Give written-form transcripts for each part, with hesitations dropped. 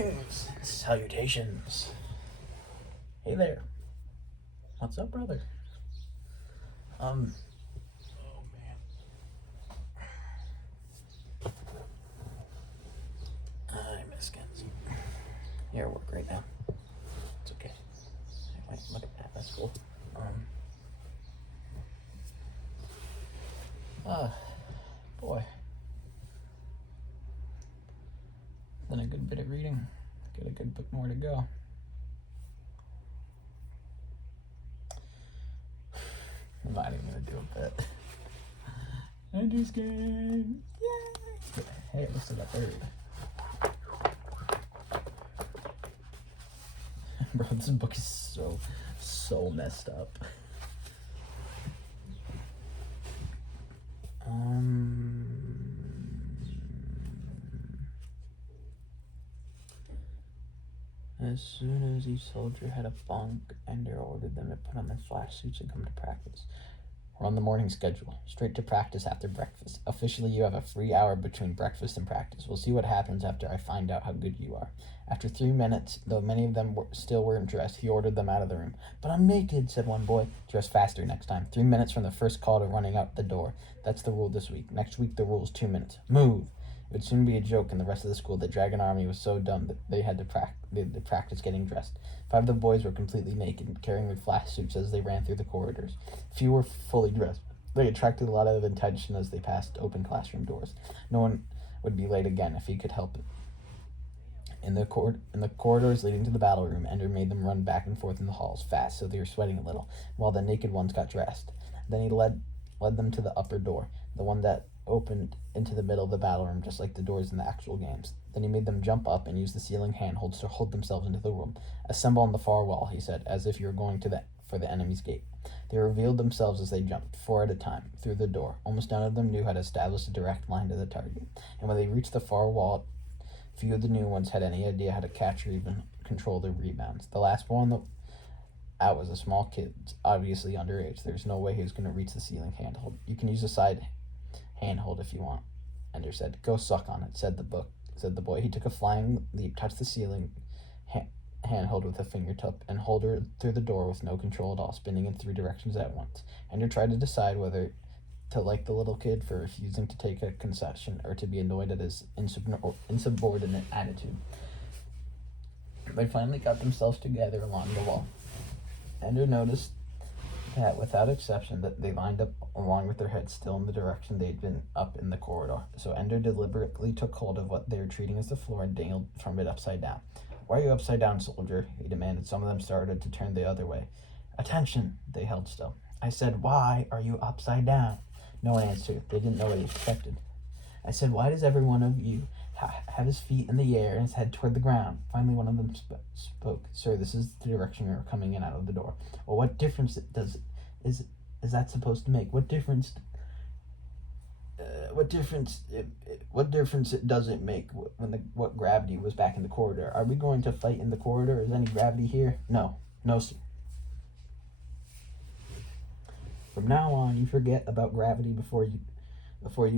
Greetings, salutations. Hey there. What's up, brother? Oh man. I miss Kenzie. You're at work right now. It's okay. Wait, look at that. That's cool. Boy. Then a good bit of reading. Got a good bit more to go. I'm not even gonna do a bit. Ender's Game! Yay! Hey, at least I got third. Bro, this book is so messed up. As soon as each soldier had a bunk, Ender ordered them to put on their flash suits and come to practice. We're on the morning schedule, straight to practice after breakfast. Officially, you have a free hour between breakfast and practice. We'll see what happens after I find out how good you are. After 3 minutes, though many of them still weren't dressed, he ordered them out of the room. But I'm naked, said one boy. Dress faster next time. 3 minutes from the first call to running out the door. That's the rule this week. Next week, the rule is 2 minutes. Move! It would soon be a joke in the rest of the school that Dragon Army was so dumb that they had to practice getting dressed. 5 of the boys were completely naked, carrying their flash suits as they ran through the corridors. Few were fully dressed. They attracted a lot of attention as they passed open classroom doors. No one would be late again if he could help it. In the corridors leading to the battle room, Ender made them run back and forth in the halls fast, so they were sweating a little, while the naked ones got dressed. Then he led them to the upper door, the one that opened into the middle of the battle room, just like the doors in the actual games. Then he made them jump up and use the ceiling handholds to hold themselves into the room. Assemble on the far wall, he said, as if you were going for the enemy's gate. They revealed themselves as they jumped, 4 at a time, through the door. Almost none of them knew how to establish a direct line to the target. And when they reached the far wall, few of the new ones had any idea how to catch or even control their rebounds. The last one out was a small kid, obviously underage. There's no way he was going to reach the ceiling handhold. You can use a side handhold if you want, Ender said. Go suck on it, said the boy. He took a flying leap, touched the ceiling handhold with a fingertip, and hauled her through the door with no control at all, spinning in 3 directions at once. Ender tried to decide whether to like the little kid for refusing to take a concession or to be annoyed at his insubordinate attitude. They finally got themselves together along the wall. Ender noticed that, without exception, that they lined up along with their heads still in the direction they'd been up in the corridor. So Ender deliberately took hold of what they were treating as the floor and dangled from it upside down. Why are you upside down, soldier? He demanded. Some of them started to turn the other way. Attention! They held still. I said, why are you upside down? No one answered. They didn't know what he expected. I said, why does every one of you have his feet in the air and his head toward the ground? Finally, one of them spoke. Sir, this is the direction you're coming in out of the door. Well, what difference is that supposed to make? What difference does it make when what gravity was back in the corridor? Are we going to fight in the corridor? Is any gravity here? No, sir. From now on, you forget about gravity before you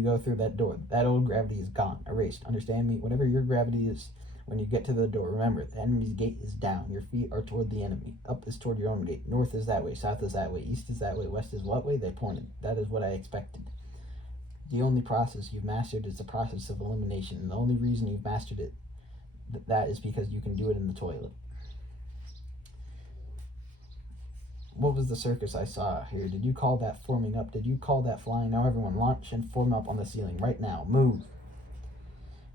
go through that door. That old gravity is gone, erased. Understand me? Whatever your gravity is when you get to the door, remember, the enemy's gate is down. Your feet are toward the enemy. Up is toward your own gate. North is that way. South is that way. East is that way. West is what way? They pointed. That is what I expected. The only process you've mastered is the process of elimination, and the only reason you've mastered it, that is because you can do it in the toilet. What was the circus I saw here? Did you call that forming up? Did you call that flying? Now everyone launch and form up on the ceiling. Right now. Move.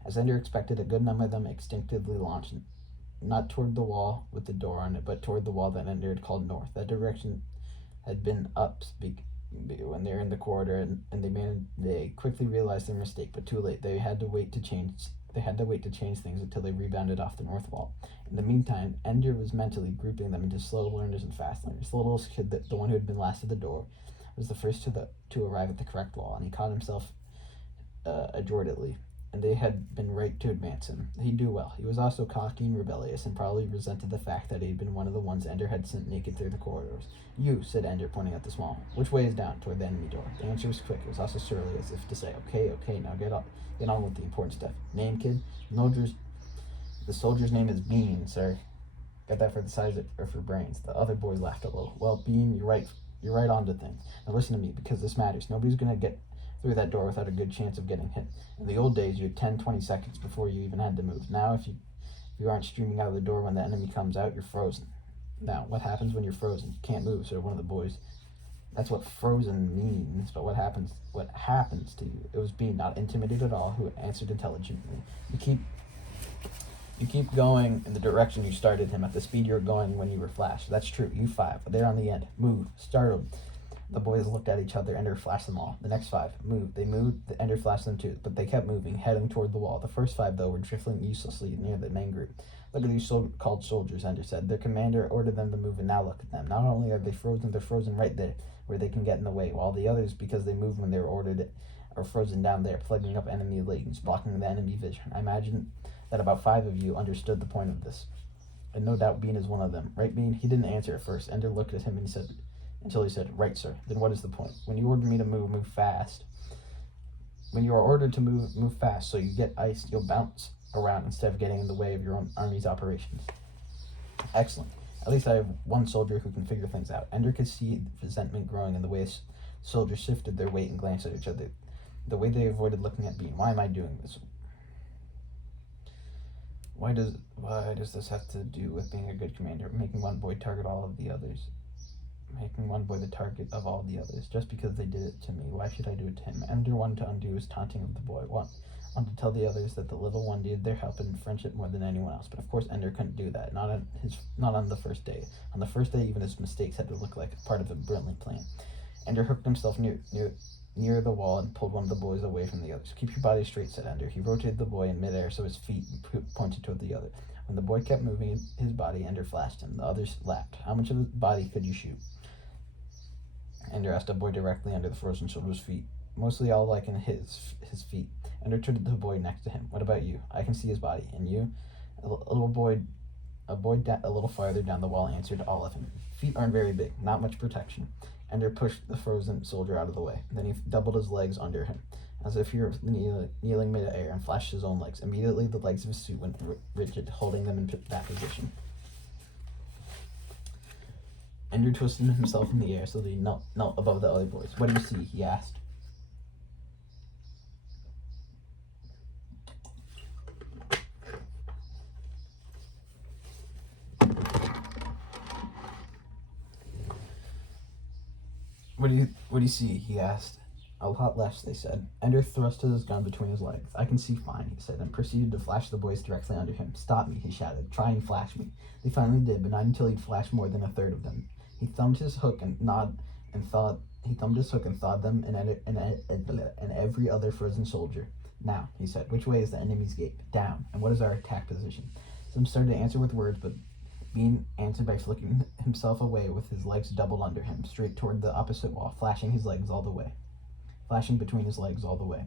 As Ender expected, a good number of them instinctively launched, not toward the wall with the door on it, but toward the wall that Ender had called north. That direction had been up when they were in the corridor, and they quickly realized their mistake, but too late. They had to wait to change things until they rebounded off the north wall. In the meantime, Ender was mentally grouping them into slow learners and fast learners. The little kid, the one who had been last at the door, was the first to arrive at the correct wall, and he caught himself adroitly, and they had been right to advance him. He'd do well. He was also cocky and rebellious, and probably resented the fact that he'd been one of the ones Ender had sent naked through the corridors. You, said Ender, pointing at the small one. Which way is down? Toward the enemy door. The answer was quick. It was also surly, as if to say, okay, now get on with the important stuff. Name, kid? The soldier's name is Bean, sir. Get that for the size or for brains. The other boy laughed a little. Well, Bean, you're right. You're right onto things. Now listen to me, because this matters. Nobody's going to get through that door without a good chance of getting hit. In the old days, you had 10, 20 seconds before you even had to move. Now, if you aren't streaming out of the door when the enemy comes out, you're frozen. Now, what happens when you're frozen? You can't move, so one of the boys. That's what frozen means, but what happens to you? It was Bean, not intimidated at all, who answered intelligently. You keep going in the direction you started him at the speed you were going when you were flashed. That's true. You 5. They're on the end. Move. Startled. The boys looked at each other. Ender flashed them all. The next 5 moved. They moved. The Ender flashed them too, but they kept moving, heading toward the wall. The first 5, though, were drifting uselessly near the main group. Look at these so-called soldiers, Ender said. Their commander ordered them to move, and now look at them. Not only are they frozen, they're frozen right there, where they can get in the way, while the others, because they moved when they were ordered, are frozen down there, plugging up enemy lanes, blocking the enemy vision. I imagine that about 5 of you understood the point of this. And no doubt Bean is one of them. Right, Bean? He didn't answer at first. Ender looked at him and until he said, right, sir. Then what is the point? When you ordered me to move fast. When you are ordered to move fast, so you get iced, you'll bounce around instead of getting in the way of your own army's operations. Excellent. At least I have one soldier who can figure things out. Ender could see resentment growing in the way soldiers shifted their weight and glanced at each other. The way they avoided looking at Bean. Why am I doing this? Why does this have to do with being a good commander? Making one boy target all of the others. Making one boy the target of all the others. Just because they did it to me. Why should I do it to him? Ender wanted to undo his taunting of the boy. Wanted to tell the others that the little one needed their help and friendship more than anyone else. But of course Ender couldn't do that. Not on the first day. On the first day, even his mistakes had to look like part of a brilliant plan. Ender hooked himself near the wall and pulled one of the boys away from the others. Keep your body straight, said Ender. He rotated the boy in midair so his feet pointed toward the other. When the boy kept moving his body, Ender flashed him. The others laughed. How much of his body could you shoot? Ender asked a boy directly under the frozen soldier's feet. Mostly all like in his feet. Ender turned to the boy next to him. What about you? I can see his body. And you? A boy a little farther down the wall answered, all of him. Feet aren't very big, not much protection. Ender pushed the frozen soldier out of the way. Then he doubled his legs under him, as if he were kneeling mid-air, and flashed his own legs. Immediately, the legs of his suit went rigid, holding them in that position. Ender twisted himself in the air so that he knelt above the other boys. What do you see? He asked. What do you see? He asked. A lot less, they said. Ender thrust his gun between his legs. I can see fine, he said, and proceeded to flash the boys directly under him. Stop me, he shouted. Try and flash me. They finally did, but not until he'd flashed more than a third of them. He thumbed his hook and thawed them and every other frozen soldier. Now, he said, which way is the enemy's gate? Down. And what is our attack position? Some started to answer with words, but Bean answered by flicking himself away with his legs doubled under him, straight toward the opposite wall, flashing between his legs all the way.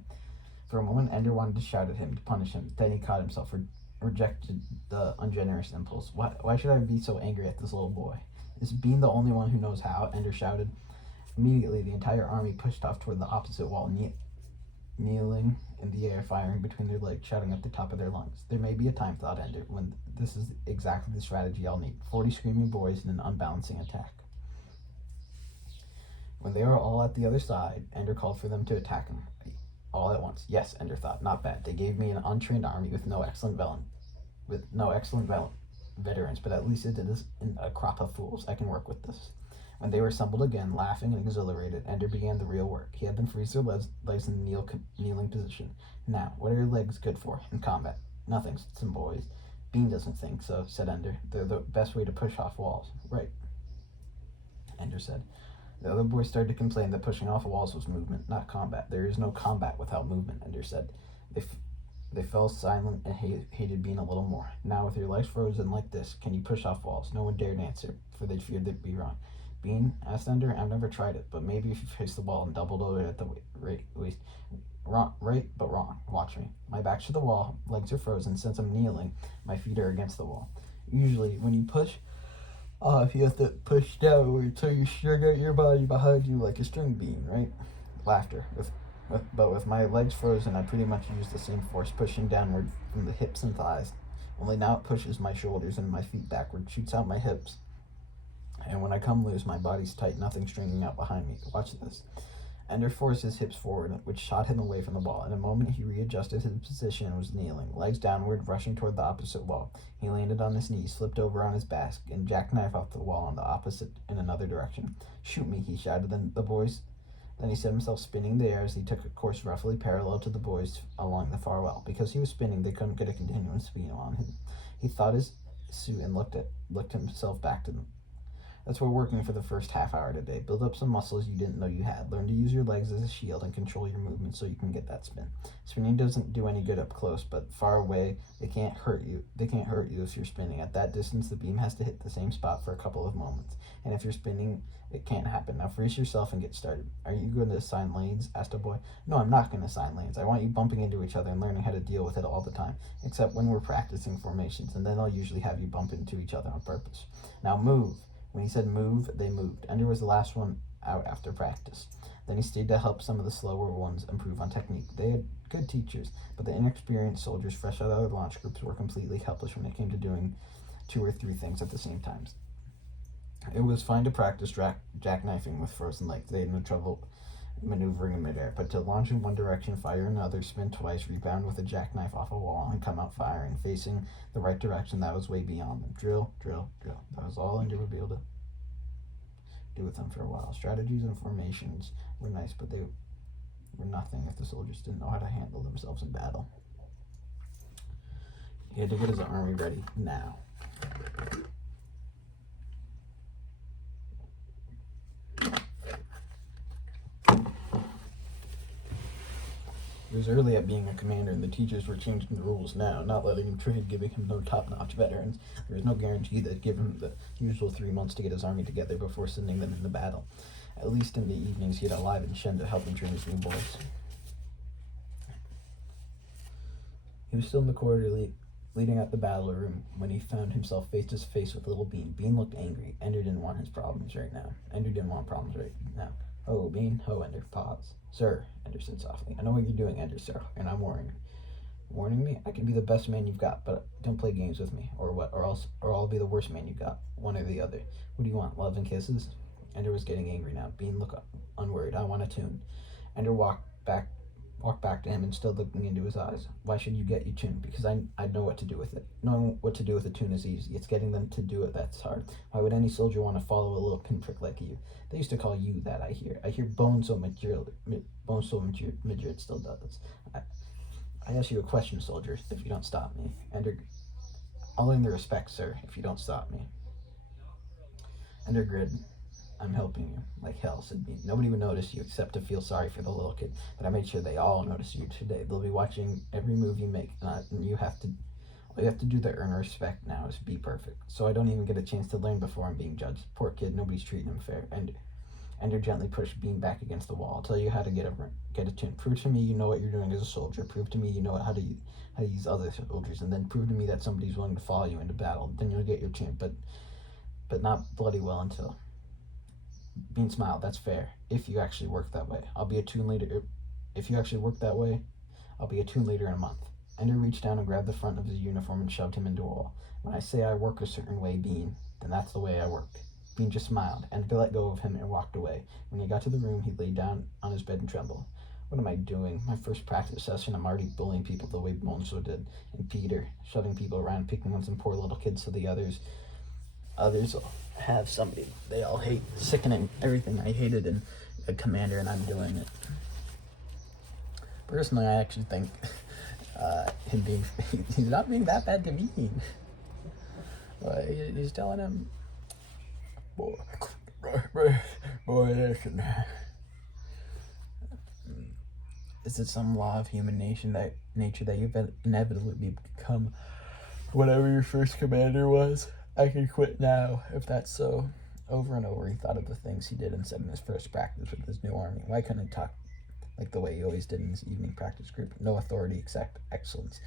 For a moment, Ender wanted to shout at him, to punish him. Then he caught himself, rejected the ungenerous impulse. Why should I be so angry at this little boy? Is Bean the only one who knows how? Ender shouted. Immediately, the entire army pushed off toward the opposite wall, kneeling in the air, firing between their legs, shouting at the top of their lungs. There may be a time, thought Ender, when this is exactly the strategy I'll need. 40 screaming boys in an unbalancing attack. When they were all at the other side, Ender called for them to attack him. All at once. Yes, Ender thought, not bad. They gave me an untrained army with no excellent veterans, but at least it is a crop of fools. I can work with this. When they were assembled again, laughing and exhilarated, Ender began the real work. He had them freeze their legs in the kneeling position. Now, what are your legs good for in combat? Nothing, some boys. Bean doesn't think so, said Ender. They're the best way to push off walls. Right, Ender said. The other boys started to complain that pushing off walls was movement, not combat. There is no combat without movement, Ender said. They fell silent and hated Bean a little more. Now, with your legs frozen like this, can you push off walls? No one dared answer, for they feared they'd be wrong. Bean, asked Ender. I've never tried it, but maybe if you face the wall and doubled over at the waist. Right, but wrong. Watch me. My back's to the wall, legs are frozen. Since I'm kneeling, my feet are against the wall. Usually, when you push off, you have to push downward so you string out your body behind you like a string bean, right? Laughter. But with my legs frozen, I pretty much use the same force pushing downward from the hips and thighs Only now it pushes my shoulders and my feet backward, shoots out my hips. And when I come loose, my body's tight, nothing stringing out behind me. Watch this. Ender forced his hips forward, which shot him away from the ball. In a moment, he readjusted his position and was kneeling, legs downward, rushing toward the opposite wall. He landed on his knees, flipped over on his back, and jackknifed off the wall on the opposite in another direction. Shoot me, he shouted at the boys. Then he set himself spinning in the air as he took a course roughly parallel to the boys along the far wall. Because he was spinning, they couldn't get a continuous speed on him. He thought his suit and looked himself back to them. That's what we're working for the first half hour today. Build up some muscles you didn't know you had. Learn to use your legs as a shield and control your movement so you can get that spin. Spinning doesn't do any good up close, but far away, they can't hurt you if you're spinning. At that distance, the beam has to hit the same spot for a couple of moments. And if you're spinning, it can't happen. Now brace yourself and get started. Are you going to assign lanes? Asked a boy. No, I'm not going to assign lanes. I want you bumping into each other and learning how to deal with it all the time, except when we're practicing formations, and then I'll usually have you bump into each other on purpose. Now move. When he said move, they moved. Ender was the last one out after practice. Then he stayed to help some of the slower ones improve on technique. They had good teachers, but the inexperienced soldiers fresh out of the launch groups were completely helpless when it came to doing 2 or 3 things at the same time. It was fine to practice jackknifing with frozen legs. They had no trouble maneuvering in midair, but to launch in one direction, fire in another, spin twice, rebound with a jackknife off a wall, and come out firing, facing the right direction, that was way beyond them. Drill, drill, drill. That was all Ender would be able to do with them for a while. Strategies and formations were nice, but they were nothing if the soldiers didn't know how to handle themselves in battle. He had to get his army ready now. He was early at being a commander, and the teachers were changing the rules now, not letting him trade, giving him no top-notch veterans. There was no guarantee they'd give him the usual 3 months to get his army together before sending them into battle. At least in the evenings, he had Alive and Shen to help him train his new boys. He was still in the corridor leading out the battle room when he found himself face to face with little Bean. Bean looked angry. Ender didn't want his problems right now. Ender didn't want problems right now. Oh, Bean. Oh, Ender. Pause. Sir, Ender said softly. I know what you're doing, Ender, sir, and I'm warning you. Warning me? I can be the best man you've got, but don't play games with me, or what? Or I'll be the worst man you got. One or the other. What do you want? Love and kisses? Ender was getting angry now. Bean looked unworried. I want a tune. Ender walked back to him and still looking into his eyes. Why should you get your tune? Because I know what to do with it. Knowing what to do with a tune is easy. It's getting them to do it that's hard. Why would any soldier want to follow a little pinprick like you? They used to call you that, I hear. I hear Boneso Madrid still does. I ask you a question, soldier, if you don't stop me. Ender, I'll earn the respect, sir, if you don't stop me. Ender grinned. I'm helping you. Like hell, said Bean. Nobody would notice you except to feel sorry for the little kid. But I made sure they all notice you today. They'll be watching every move you make, and all you have to do to earn respect now is be perfect. So I don't even get a chance to learn before I'm being judged. Poor kid, nobody's treating him fair. Ender gently pushed Bean back against the wall. I'll tell you how to get a tune. Prove to me you know what you're doing as a soldier. Prove to me you know how to use other soldiers, and then prove to me that somebody's willing to follow you into battle. Then you'll get your tune, but not bloody well until. Bean smiled. That's fair. If you actually work that way, I'll be a tune leader. If you actually work that way, I'll be a tune leader in a month. Ender reached down and grabbed the front of his uniform and shoved him into a wall. When I say I work a certain way, Bean, then that's the way I work. Bean just smiled. Ender let go of him and walked away. When he got to the room, he lay down on his bed and trembled. What am I doing? My first practice session, I'm already bullying people the way Boneso did. And Peter, shoving people around, picking on some poor little kids so the others have somebody they all hate. Sickening. Everything I hated in a commander, and I'm doing it. Personally, I actually think he's not being that bad to Bean. He's telling him, boy, listen. Is it some law of human nature that you've inevitably become whatever your first commander was? I can quit now, if that's so. Over and over, he thought of the things he did and said in his first practice with his new army. Why couldn't he talk like the way he always did in his evening practice group? No authority except excellence.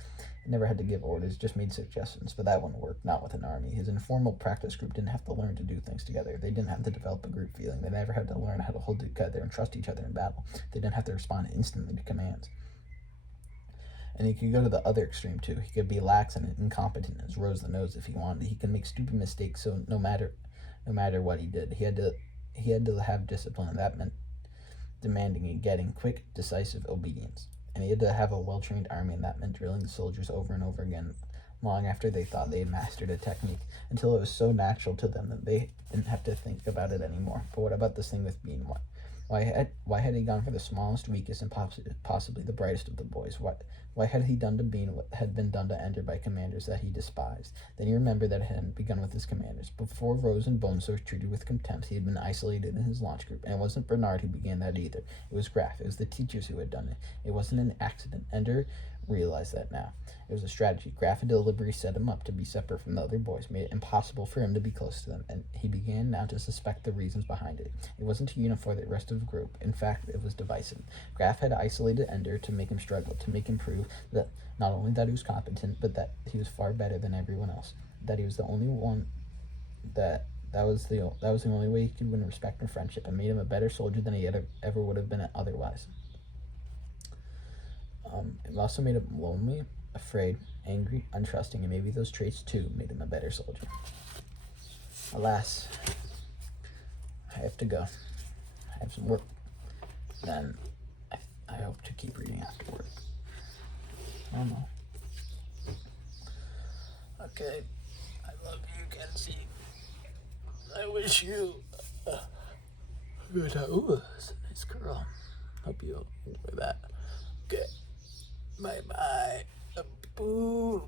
He never had to give orders, just made suggestions, but that wouldn't work, not with an army. His informal practice group didn't have to learn to do things together. They didn't have to develop a group feeling. They never had to learn how to hold together and trust each other in battle. They didn't have to respond instantly to commands. And he could go to the other extreme too. He could be lax and incompetent as Rose the Nose if he wanted. He could make stupid mistakes. So no matter what he did, he had to have discipline, and that meant demanding and getting quick, decisive obedience. And he had to have a well-trained army, and that meant drilling the soldiers over and over again, long after they thought they had mastered a technique, until it was so natural to them that they didn't have to think about it anymore. But what about this thing with Bean? Why had he gone for the smallest, weakest, and possibly the brightest of the boys? Why had he done to Bean what had been done to Ender by commanders that he despised? Then he remembered that it hadn't begun with his commanders. Before Rose and Bonesaw were treated with contempt, he had been isolated in his launch group, and it wasn't Bernard who began that either. It was Graff. It was the teachers who had done it. It wasn't an accident. Ender realized that now. It was a strategy. Graff had deliberately set him up to be separate from the other boys, made it impossible for him to be close to them, and he began now to suspect the reasons behind it. It wasn't to unify the rest of the group. In fact, it was divisive. Graff had isolated Ender to make him struggle, to make him prove that not only that he was competent, but that he was far better than everyone else. That he was the only one that was the only way he could win respect and friendship, and made him a better soldier than he ever would have been otherwise. It also made him lonely, afraid, angry, untrusting, and maybe those traits too made him a better soldier. Alas, I have to go. I have some work. Then I hope to keep reading after work. I don't know. Okay, I love you, Kenzie. I wish you a good night. Ooh, that's a nice girl. Hope you enjoy that. Okay. Bye-bye. Boo.